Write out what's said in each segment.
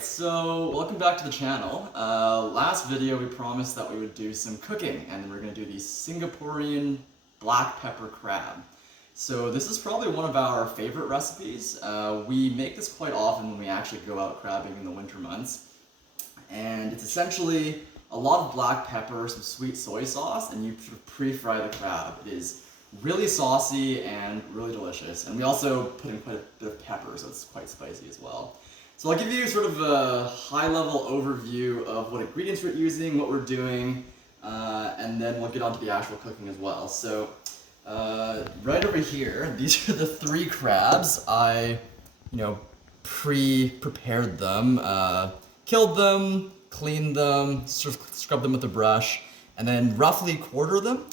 Alright, so welcome back to the channel. Last video we promised that we would do some cooking, and we're going to do the Singaporean black pepper crab. So this is probably one of our favorite recipes. We make this quite often when we actually go out crabbing in the winter months. And it's essentially a lot of black pepper, some sweet soy sauce, and you sort of pre-fry the crab. It is really saucy and really delicious. And we also put in quite a bit of pepper, so it's quite spicy as well. So I'll give you sort of a high-level overview of what ingredients we're using, what we're doing, and then we'll get on to the actual cooking as well. So right over here, these are the 3 crabs. I, pre-prepared them, killed them, cleaned them, sort of scrubbed them with a brush, and then roughly quarter them.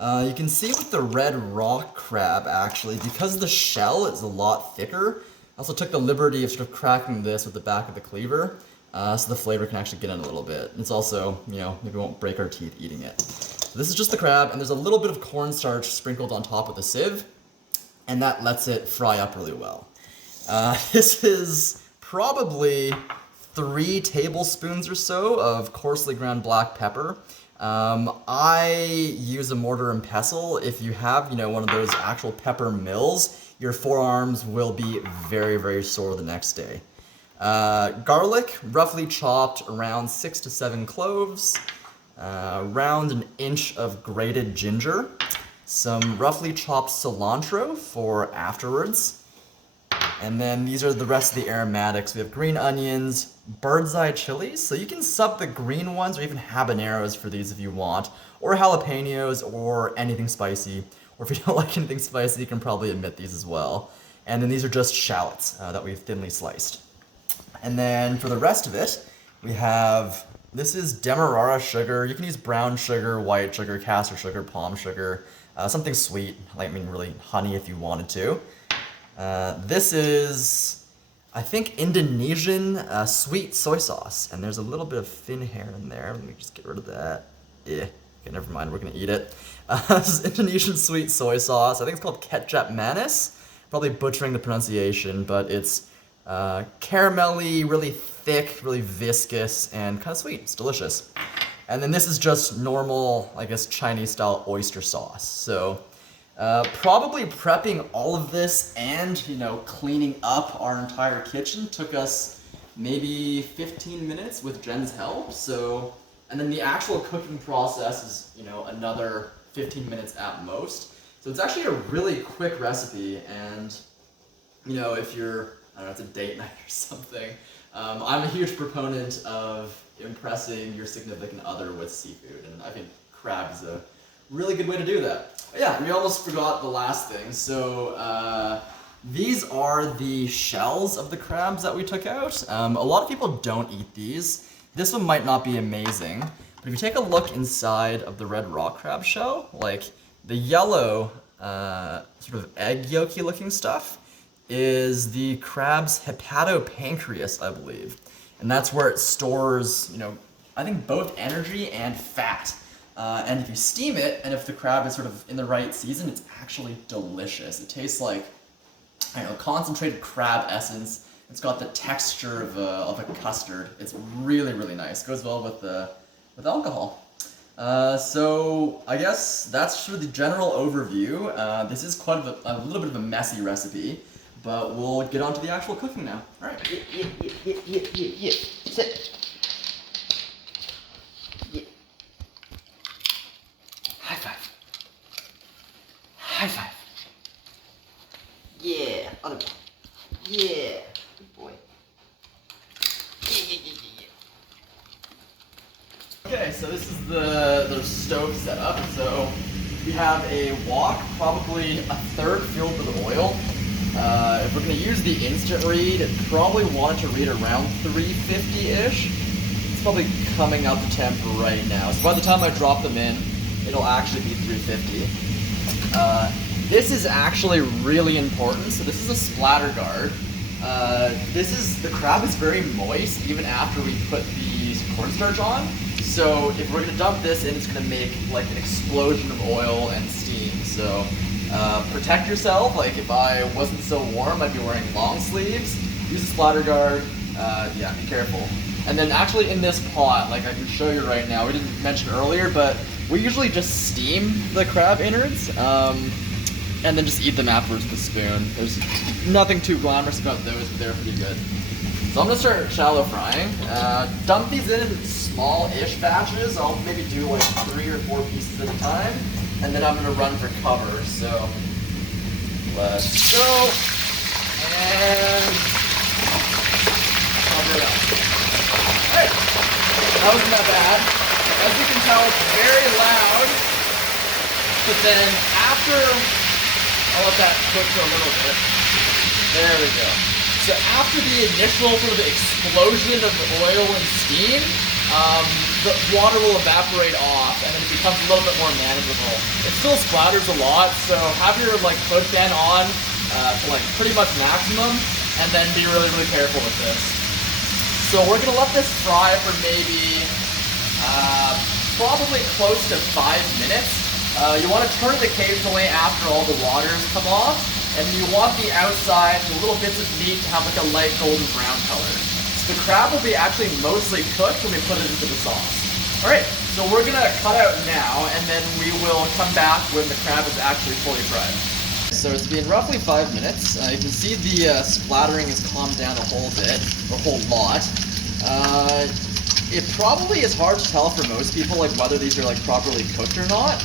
You can see with the red rock crab, actually, because the shell is a lot thicker, I also took the liberty of sort of cracking this with the back of the cleaver, so the flavor can actually get in a little bit. It's also, maybe we won't break our teeth eating it. So this is just the crab, and there's a little bit of cornstarch sprinkled on top with a sieve, and that lets it fry up really well. This is probably 3 tablespoons or so of coarsely ground black pepper. I use a mortar and pestle. If you have, one of those actual pepper mills, your forearms will be very, very sore the next day. Garlic, roughly chopped, around 6 to 7 cloves, around 1 inch of grated ginger, some roughly chopped cilantro for afterwards, and then these are the rest of the aromatics. We have green onions, bird's eye chilies, so you can sub the green ones or even habaneros for these if you want, or jalapenos or anything spicy. Or if you don't like anything spicy, you can probably omit these as well. And then these are just shallots that we've thinly sliced. And then for the rest of it, we have, this is demerara sugar. You can use brown sugar, white sugar, castor sugar, palm sugar, something sweet, really honey if you wanted to. This is, I think, Indonesian sweet soy sauce. And there's a little bit of thin hair in there. Let me just get rid of that. Yeah. Okay, never mind, we're gonna eat it. This is Indonesian sweet soy sauce. I think it's called ketjap manis. Probably butchering the pronunciation, but it's caramelly, really thick, really viscous, and kind of sweet. It's delicious. And then this is just normal, I guess, Chinese-style oyster sauce. So probably prepping all of this and, cleaning up our entire kitchen took us maybe 15 minutes with Jen's help. And then the actual cooking process is, another 15 minutes at most. So it's actually a really quick recipe, and, if you're, I don't know, it's a date night or something, I'm a huge proponent of impressing your significant other with seafood, and I think crab is a really good way to do that. But yeah, we almost forgot the last thing. So these are the shells of the crabs that we took out. A lot of people don't eat these. This one might not be amazing, but if you take a look inside of the red rock crab shell, like the yellow sort of egg yolky looking stuff is the crab's hepatopancreas, I believe. And that's where it stores, I think both energy and fat. And if you steam it, and if the crab is sort of in the right season, it's actually delicious. It tastes like, concentrated crab essence. It's got the texture of a custard. It's really, really nice. Goes well with alcohol. So I guess that's sort of the general overview. This is quite a little bit of a messy recipe, but we'll get on to the actual cooking now. All right. Yeah. Sit. Yeah. High five. High five. Yeah. Other one. Yeah. Good boy. Yeah. Okay, so this is the stove setup. So we have a wok, probably 1/3 filled with oil. If we're going to use the instant read, probably want it to read around 350-ish. It's probably coming up to temp right now. So by the time I drop them in, it'll actually be 350. This is actually really important. So this is a splatter guard. The crab is very moist even after we put the cornstarch on. So if we're gonna dump this in, it's gonna make like an explosion of oil and steam. So protect yourself. Like if I wasn't so warm, I'd be wearing long sleeves. Use a splatter guard. Yeah, be careful. And then actually in this pot, like I can show you right now, we didn't mention earlier, but we usually just steam the crab innards, and then just eat them afterwards with a spoon. There's nothing too glamorous about those, but they're pretty good. So I'm gonna start shallow frying. Dump these in small-ish batches. I'll maybe do like 3 or 4 pieces at a time, and then I'm gonna run for cover. So let's go, and cover it up. Hey, that wasn't that bad. As you can tell, it's very loud, but then after, I'll let that cook for a little bit. There we go. So after the initial sort of explosion of the oil and steam, the water will evaporate off and it becomes a little bit more manageable. It still splatters a lot, so have your like cook fan on to like pretty much maximum, and then be really, really careful with this. So we're gonna let this fry for maybe probably close to 5 minutes. You want to turn it occasionally after all the waters come off, and you want the outside, the little bits of meat, to have like a light golden brown color. So the crab will be actually mostly cooked when we put it into the sauce. Alright, so we're gonna cut out now, and then we will come back when the crab is actually fully fried. So it's been roughly 5 minutes. You can see the splattering has calmed down a whole bit, a whole lot. It probably is hard to tell for most people like whether these are like properly cooked or not,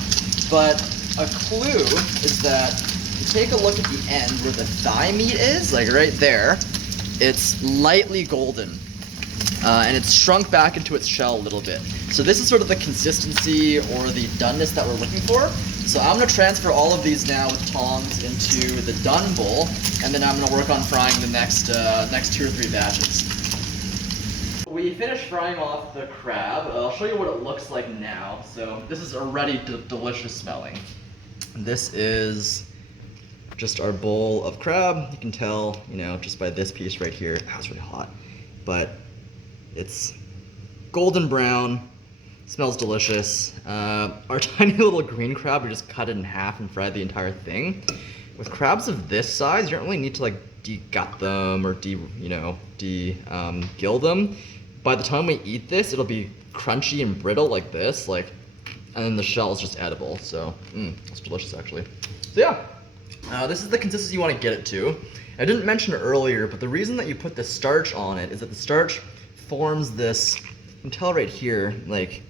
but a clue is that you take a look at the end where the thigh meat is, like right there, it's lightly golden, and it's shrunk back into its shell a little bit. So this is sort of the consistency or the doneness that we're looking for. So I'm going to transfer all of these now with tongs into the done bowl, and then I'm going to work on frying the next 2 or 3 batches. We finished frying off the crab. I'll show you what it looks like now. So this is already delicious smelling. This is just our bowl of crab. You can tell, you know, just by this piece right here. It's really hot, but it's golden brown. Smells delicious. Our tiny little green crab, we just cut it in half and fried the entire thing. With crabs of this size, you don't really need to like de-gut them or gill them. By the time we eat this, it'll be crunchy and brittle like this, and then the shell is just edible. So, it's delicious actually. So yeah, this is the consistency you want to get it to. I didn't mention it earlier, but the reason that you put the starch on it is that the starch forms this, you can tell right here, like,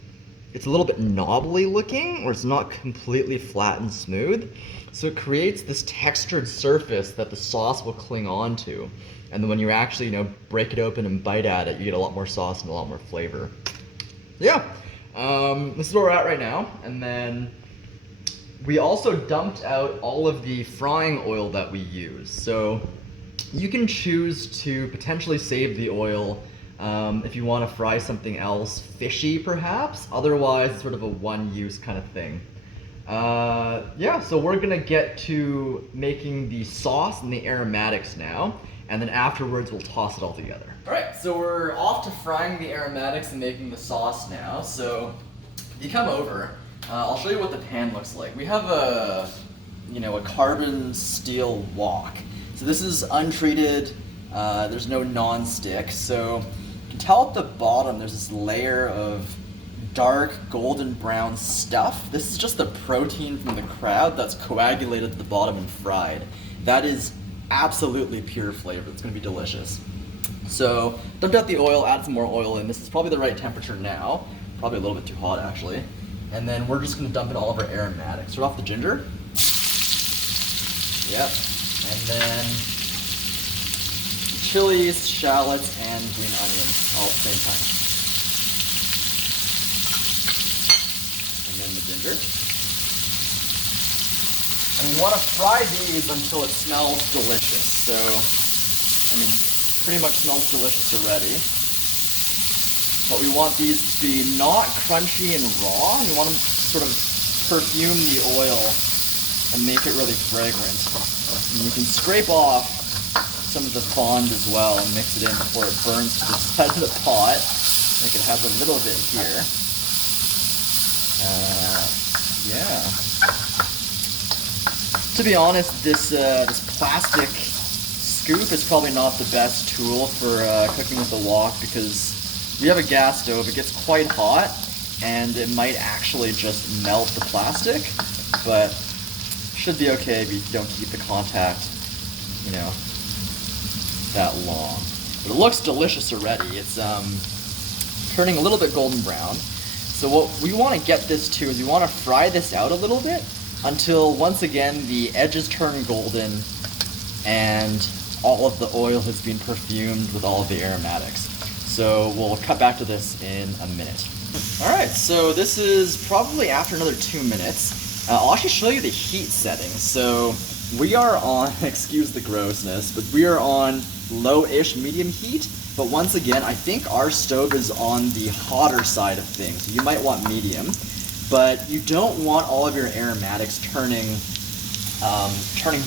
it's a little bit knobbly looking, or it's not completely flat and smooth. So it creates this textured surface that the sauce will cling on to. And then when you actually, break it open and bite at it, you get a lot more sauce and a lot more flavor. Yeah, this is where we're at right now. And then we also dumped out all of the frying oil that we use. So you can choose to potentially save the oil if you want to fry something else fishy, perhaps. Otherwise, it's sort of a one-use kind of thing. Yeah, so we're gonna get to making the sauce and the aromatics now, and then afterwards we'll toss it all together. All right, so we're off to frying the aromatics and making the sauce now. So if you come over, I'll show you what the pan looks like. We have a carbon steel wok. So this is untreated. There's no non-stick. So you can tell at the bottom there's this layer of dark golden brown stuff. This is just the protein from the crab that's coagulated at the bottom and fried. That is absolutely pure flavor. It's going to be delicious. So dumped out the oil, add some more oil in. This is probably the right temperature now. Probably a little bit too hot actually. And then we're just going to dump in all of our aromatics. Start off the ginger. Yep. And then chilies, shallots, and green onions all at the same time. And then the ginger. And we want to fry these until it smells delicious. So, pretty much smells delicious already. But we want these to be not crunchy and raw. We want them to sort of perfume the oil and make it really fragrant. And you can scrape off some of the fond as well and mix it in before it burns to the side of the pot. Make it have a little bit here. Yeah. To be honest, this plastic scoop is probably not the best tool for cooking with the wok because we have a gas stove. It gets quite hot and it might actually just melt the plastic, but should be okay if you don't keep the contact, you know, that long. But it looks delicious already. It's turning a little bit golden brown. So what we want to get this to is we want to fry this out a little bit until once again the edges turn golden and all of the oil has been perfumed with all of the aromatics. So we'll cut back to this in a minute. Alright, so this is probably after another 2 minutes. I'll actually show you the heat settings. So we are on, excuse the grossness, but we are on low-ish medium heat. But once again, I think our stove is on the hotter side of things. So you might want medium, but you don't want all of your aromatics turning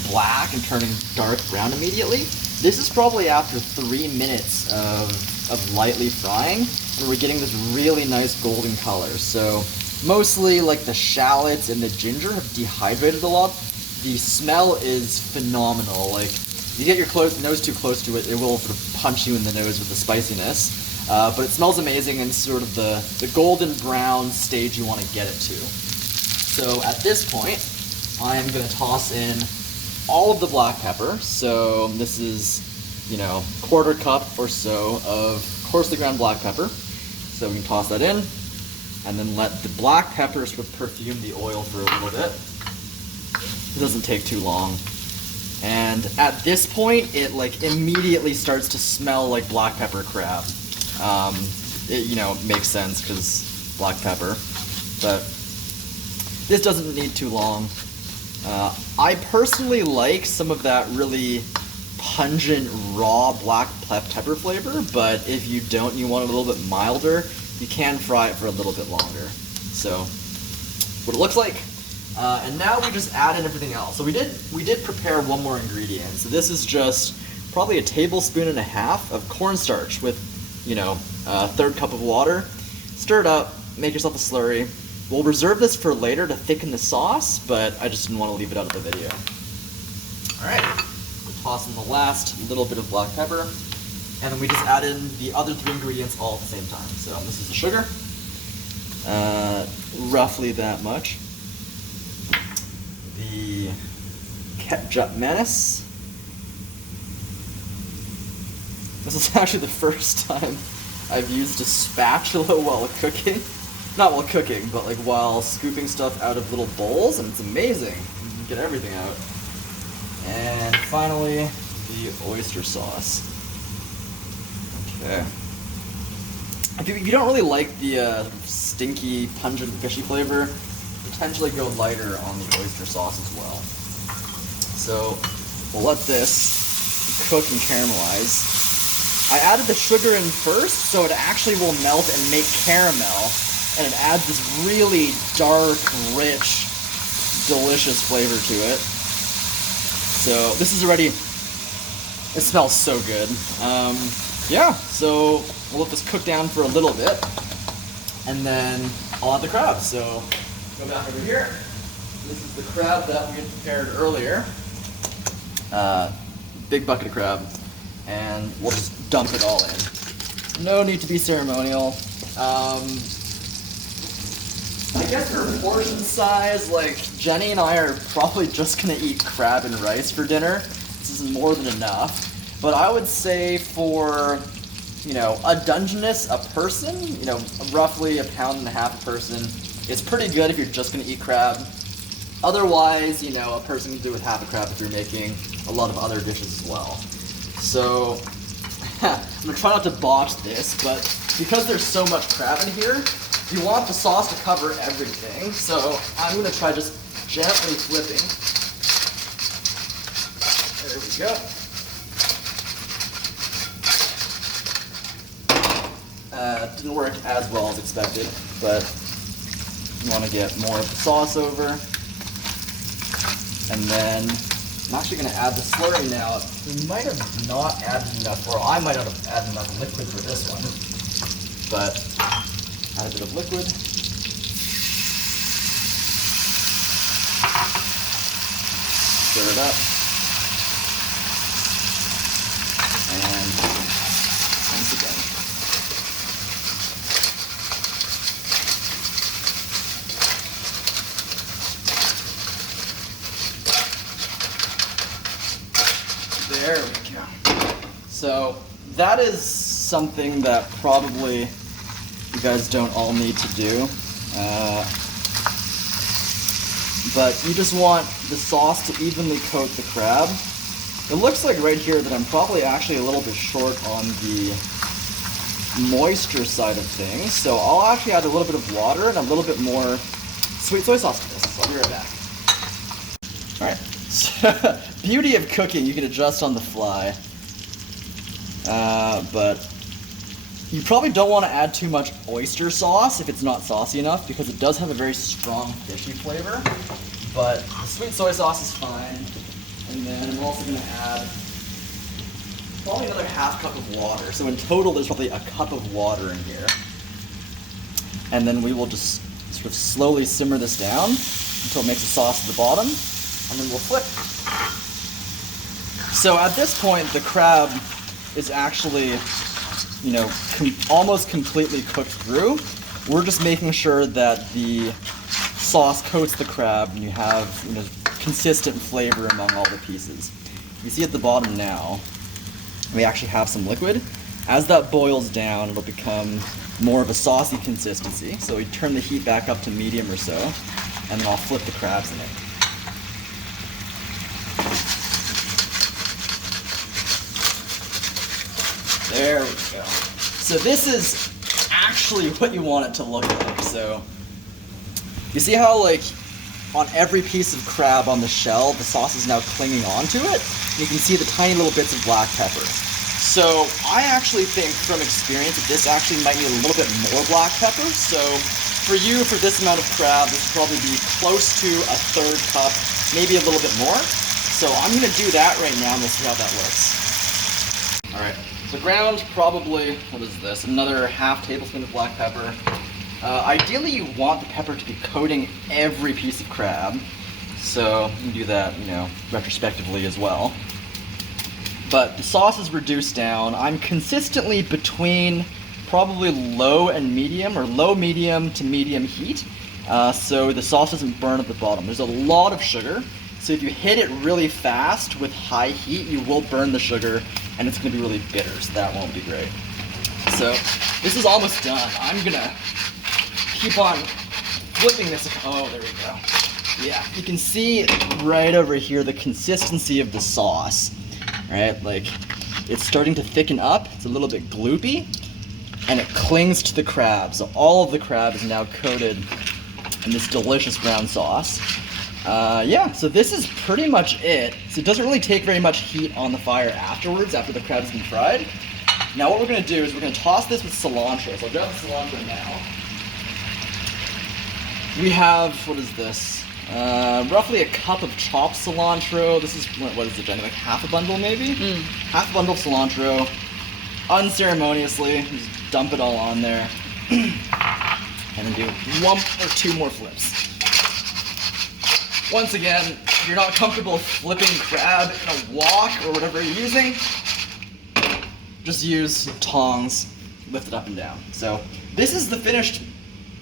black and turning dark brown immediately. This is probably after 3 minutes of lightly frying, and we're getting this really nice golden color. So mostly like the shallots and the ginger have dehydrated a lot. The smell is phenomenal. Like, you get your nose too close to it, it will sort of punch you in the nose with the spiciness. But it smells amazing and sort of the golden brown stage you want to get it to. So at this point, I am going to toss in all of the black pepper. So this is, you know, 1/4 cup or so of coarsely ground black pepper. So we can toss that in and then let the black pepper sort of perfume the oil for a little bit. It doesn't take too long. And at this point, it like immediately starts to smell like black pepper crab. It, you know, makes sense because black pepper, but this doesn't need too long. I personally like some of that really pungent raw black pepper flavor, but if you don't, you want it a little bit milder, you can fry it for a little bit longer. So what it looks like. And now we just add in everything else. So we did prepare one more ingredient. So this is just probably 1.5 tablespoons of cornstarch with, you know, 1/3 cup of water. Stir it up, make yourself a slurry. We'll reserve this for later to thicken the sauce, but I just didn't want to leave it out of the video. All right, we'll toss in the last little bit of black pepper, and then we just add in the other 3 ingredients all at the same time. So this is the sugar, roughly that much. The ketjap menace. This is actually the first time I've used a spatula while cooking. Not while cooking, but like while scooping stuff out of little bowls, and it's amazing. You can get everything out. And finally, the oyster sauce. Okay. If you don't really like the stinky, pungent, fishy flavor, potentially go lighter on the oyster sauce as well. So we'll let this cook and caramelize. I added the sugar in first, so it actually will melt and make caramel, and it adds this really dark, rich, delicious flavor to it. So this is already, it smells so good. Yeah, so we'll let this cook down for a little bit, and then I'll add the crab. So go back over here. This is the crab that we had prepared earlier. Big bucket of crab, and we'll just dump it all in. No need to be ceremonial. I guess for portion size, like Jenny and I are probably just gonna eat crab and rice for dinner. This is more than enough. But I would say for, you know, a Dungeness a person, you know, roughly 1.5 pounds a person, it's pretty good if you're just gonna eat crab. Otherwise, you know, a person can do with half a crab if you're making a lot of other dishes as well. So I'm gonna try not to botch this, but because there's so much crab in here, you want the sauce to cover everything. So I'm gonna try just gently flipping. There we go. Didn't work as well as expected, but you want to get more of the sauce over. And then I'm actually going to add the slurry now. We might have not added enough, or I might not have added enough liquid for this one, but add a bit of liquid. Stir it up. And once again. There we go. So that is something that probably you guys don't all need to do. But you just want the sauce to evenly coat the crab. It looks like right here that I'm probably actually a little bit short on the moisture side of things. So I'll actually add a little bit of water and a little bit more sweet soy sauce to this. So I'll be right back. Alright, so beauty of cooking, you can adjust on the fly. But you probably don't want to add too much oyster sauce if it's not saucy enough, because it does have a very strong fishy flavor. But the sweet soy sauce is fine. And then I'm also going to add probably another half cup of water. So in total, there's probably a cup of water in here. And then we will just sort of slowly simmer this down until it makes a sauce at the bottom. And then we'll flip. So at this point, the crab is actually, you know, almost completely cooked through. We're just making sure that the sauce coats the crab and you have, you know, consistent flavor among all the pieces. You see at the bottom now, we actually have some liquid. As that boils down, it'll become more of a saucy consistency. So we turn the heat back up to medium or so, and then I'll flip the crabs in it. There we go. So this is actually what you want it to look like. So you see how, like, on every piece of crab on the shell, the sauce is now clinging onto it? You can see the tiny little bits of black pepper. So I actually think from experience that this actually might need a little bit more black pepper. So for you, for this amount of crab, this will probably be close to a third cup, maybe a little bit more. So I'm gonna do that right now and we'll see how that looks. All right, so ground probably, what is this? Another half tablespoon of black pepper. Ideally, you want the pepper to be coating every piece of crab, so you can do that, you know, retrospectively as well. But the sauce is reduced down. I'm consistently between probably low and medium, or low, medium to medium heat, so the sauce doesn't burn at the bottom. There's a lot of sugar, so if you hit it really fast with high heat, you will burn the sugar, and it's going to be really bitter, so that won't be great. So this is almost done. I'm gonna keep on flipping this. Oh, there we go. Yeah, you can see right over here the consistency of the sauce, right? Like, it's starting to thicken up. It's a little bit gloopy, and it clings to the crab. So all of the crab is now coated in this delicious brown sauce. Yeah, so this is pretty much it. So it doesn't really take very much heat on the fire afterwards, after the crab's been fried. Now what we're gonna do is we're gonna toss this with cilantro. So I'll grab the cilantro now. We have, what is this? Roughly a cup of chopped cilantro. This is, what is it, Jenny? Like half a bundle maybe? Half a bundle of cilantro. Unceremoniously, just dump it all on there. And then do one or two more flips. Once again, if you're not comfortable flipping crab in a wok or whatever you're using, just use tongs, lift it up and down. So this is the finished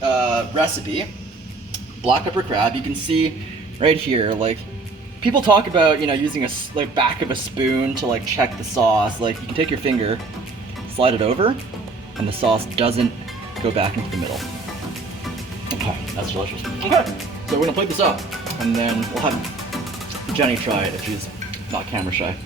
recipe. Black pepper crab. You can see right here, like, people talk about, you know, using a like back of a spoon to like check the sauce. Like, you can take your finger, slide it over, and the sauce doesn't go back into the middle. Okay, that's delicious. Okay, so we're gonna plate this up, and then we'll have Jenny try it if she's not camera shy.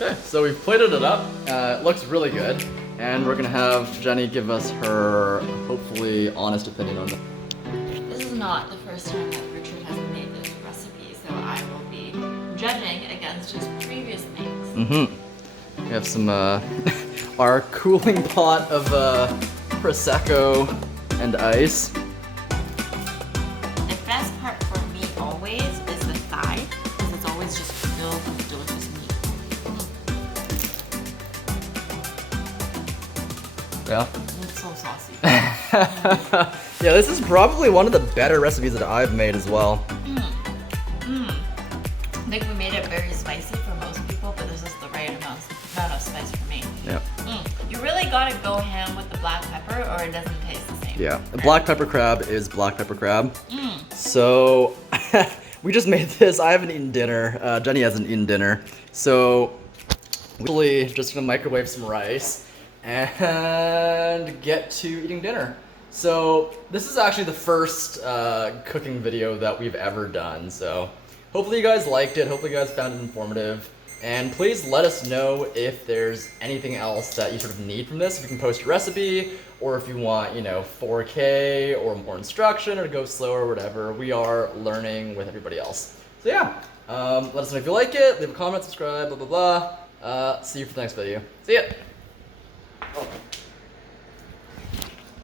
Okay, so we've plated it up. It looks really good, and we're gonna have Jenny give us her hopefully honest opinion on it. This is not the first time that Richard has made this recipe, so I will be judging against his previous makes. We have some our cooling pot of prosecco and ice. The best part for me always is the thigh. Yeah. It's so saucy. Yeah, this is probably one of the better recipes that I've made as well. I think we made it very spicy for most people, but this is the right amount of spice for me. Yeah. You really gotta go ham with the black pepper or it doesn't taste the same. Yeah, the black pepper crab is black pepper crab. So, we just made this. I haven't eaten dinner. Jenny hasn't eaten dinner. So, we're just gonna microwave some rice and get to eating dinner. So, this is actually the first cooking video that we've ever done. So, hopefully you guys liked it. Hopefully you guys found it informative. And please let us know if there's anything else that you sort of need from this. If you can post a recipe, or if you want, 4K or more instruction, or to go slower, or whatever. We are learning with everybody else. So yeah, let us know if you like it. Leave a comment, subscribe, blah, blah, blah. See you for the next video. See ya.